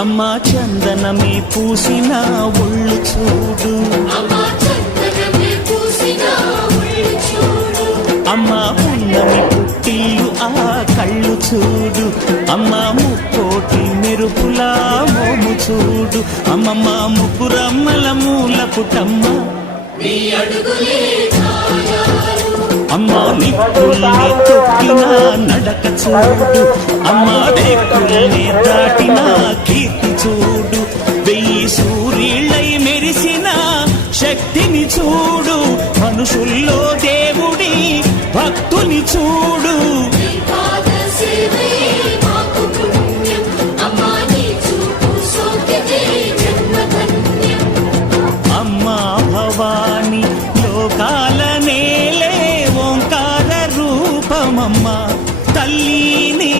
అమ్మా చందనమే పూసిన ఒళ్ళు చూడు, అమ్మా పున్నమి పుట్టిల్లు ఆ కళ్ళు చూడు, అమ్మా ముక్కోటి మెరుపులా మోము చూడు, అమ్మమ్మ ముగ్గురమ్మల మూల పుటమ్మ అమ్మా నిప్పుల్ని తొక్కిన నడక చూడు, అమ్మా దిక్కుల్ని దాటిన కీర్తి చూడు, 1000 సూర్యుళ్ళై మెరిసిన శక్తిని చూడు, మనుషుల్లో దేవుడి భక్తుని చూడు.